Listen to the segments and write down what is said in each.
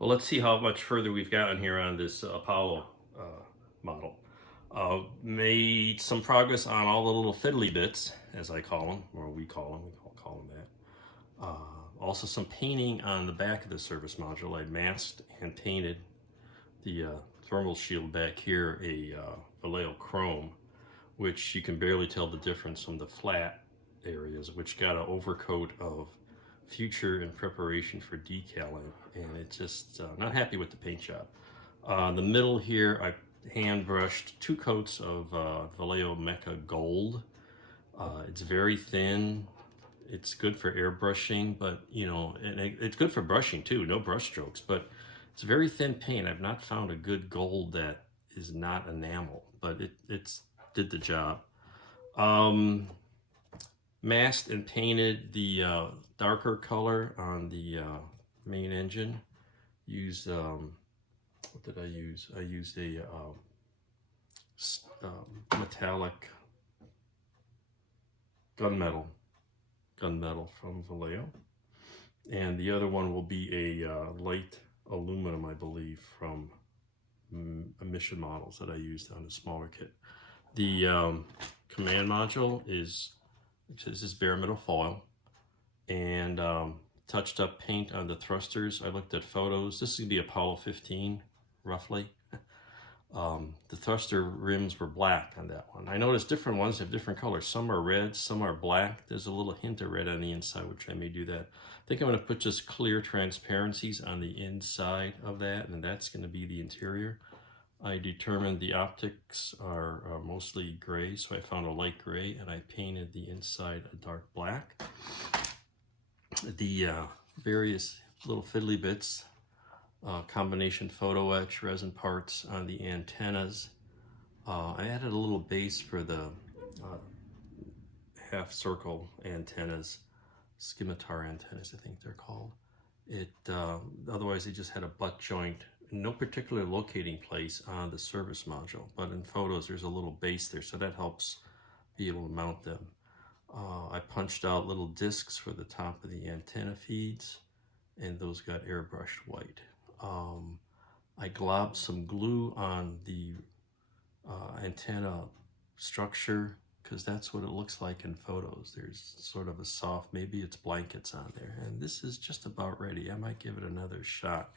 Well, let's see how much further we've gotten here on this Apollo model. Made some progress on all the little fiddly bits, as I call them, or we call them. Call them that. Also, some painting on the back of the service module. I masked and painted the thermal shield back here a Vallejo chrome, which you can barely tell the difference from the flat areas, which got an overcoat of future in preparation for decaling, and it's just not happy with the paint job. The middle here, I hand brushed 2 coats of Vallejo Mecca Gold. It's very thin. It's good for airbrushing, but you know, and it's good for brushing too, no brush strokes, but it's very thin paint. I've not found a good gold that is not enamel, but it's did the job. Masked and painted the darker color on the main engine. Used, what did I use? I used a metallic gunmetal from Vallejo. And the other one will be a light aluminum, I believe, from emission models that I used on the smaller kit. The command module is bare metal foil, and touched up paint on the thrusters. I looked at photos. This is gonna be Apollo 15, roughly. The thruster rims were black on that one. I noticed different ones have different colors. Some are red, some are black. There's a little hint of red on the inside, which I may do that. I think I'm gonna put just clear transparencies on the inside of that, and that's gonna be the interior. I determined the optics are mostly gray, so I found a light gray, and I painted the inside a dark black. The various little fiddly bits, combination photo etch resin parts on the antennas. I added a little base for the half circle antennas, scimitar antennas, I think they're called. Otherwise they just had a butt joint, no particular locating place on the service module, but in photos there's a little base there, so that helps be able to mount them. I punched out little discs for the top of the antenna feeds, and those got airbrushed white. I globbed some glue on the antenna structure, because that's what it looks like in photos. There's sort of a soft, maybe it's blankets on there, and this is just about ready. I might give it another shot.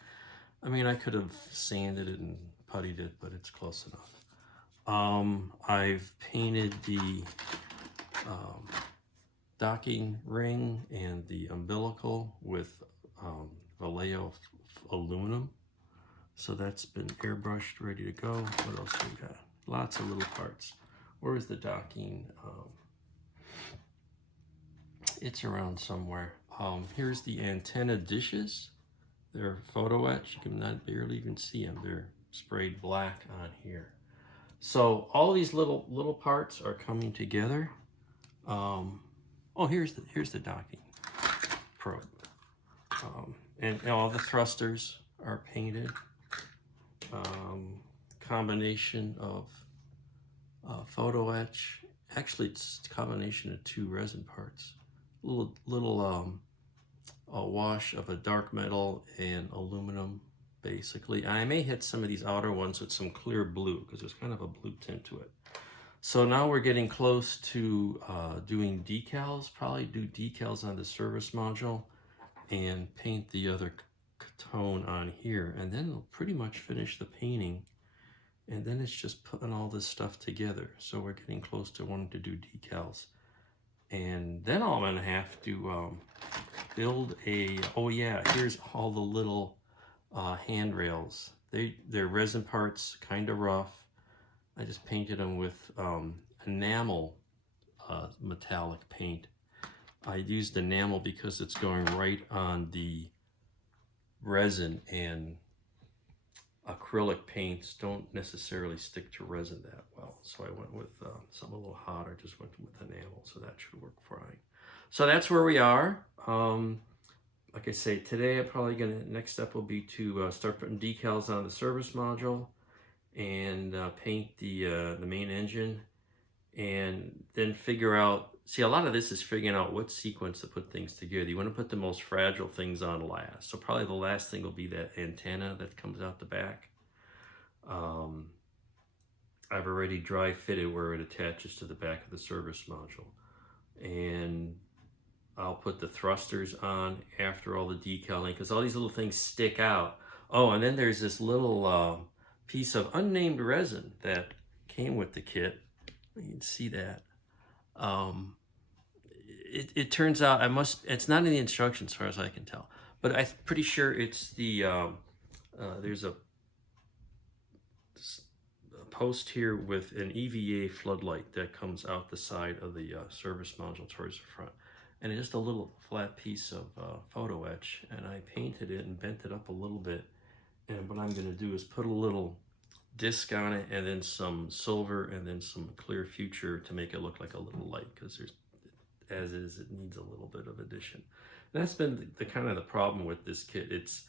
I mean, I could have sanded it and puttied it, but it's close enough. I've painted the docking ring and the umbilical with Vallejo aluminum. So that's been airbrushed, ready to go. What else do we got? Lots of little parts. Where is the docking? It's around somewhere. Here's the antenna dishes. They're photo etched. You can barely even see them. They're sprayed black on here. So all these little parts are coming together. Oh, here's the docking probe. And all the thrusters are painted. Combination of photo etch. Actually, it's a combination of 2 resin parts. A wash of a dark metal and aluminum, basically. And I may hit some of these outer ones with some clear blue, because there's kind of a blue tint to it. So now we're getting close to doing decals. Probably do decals on the service module and paint the other tone on here, and then we'll pretty much finish the painting, and then it's just putting all this stuff together. So we're getting close to wanting to do decals, and then I'm gonna have to build a, oh yeah, here's all the little handrails. They're resin parts, kind of rough. I just painted them with enamel metallic paint. I used enamel because it's going right on the resin, and acrylic paints don't necessarily stick to resin that well. So I went with something a little hotter, just went with enamel, so that should work fine. So that's where we are. Like I say, today I'm probably next step will be to start putting decals on the service module and paint the main engine, and then figure out, see, a lot of this is figuring out what sequence to put things together. You want to put the most fragile things on last. So probably the last thing will be that antenna that comes out the back. I've already dry fitted where it attaches to the back of the service module. And I'll put the thrusters on after all the decaling, because all these little things stick out. Oh, and then there's this little piece of unnamed resin that came with the kit. You can see that. It turns out it's not in the instructions as far as I can tell, but I'm pretty sure it's the, there's a post here with an EVA floodlight that comes out the side of the service module towards the front. And it's just a little flat piece of photo etch, and I painted it and bent it up a little bit. And what I'm going to do is put a little disc on it, and then some silver, and then some clear future to make it look like a little light, because there's, as is, it needs a little bit of addition. And that's been the kind of the problem with this kit. It's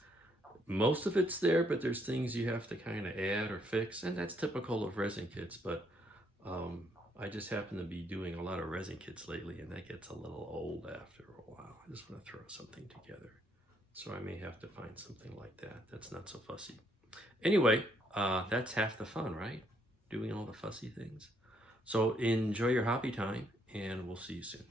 most of it's there, but there's things you have to kind of add or fix, and that's typical of resin kits. But I just happen to be doing a lot of resin kits lately, and that gets a little old after a while. I just want to throw something together. So I may have to find something like that that's not so fussy. Anyway, that's half the fun, right? Doing all the fussy things. So enjoy your hobby time, and we'll see you soon.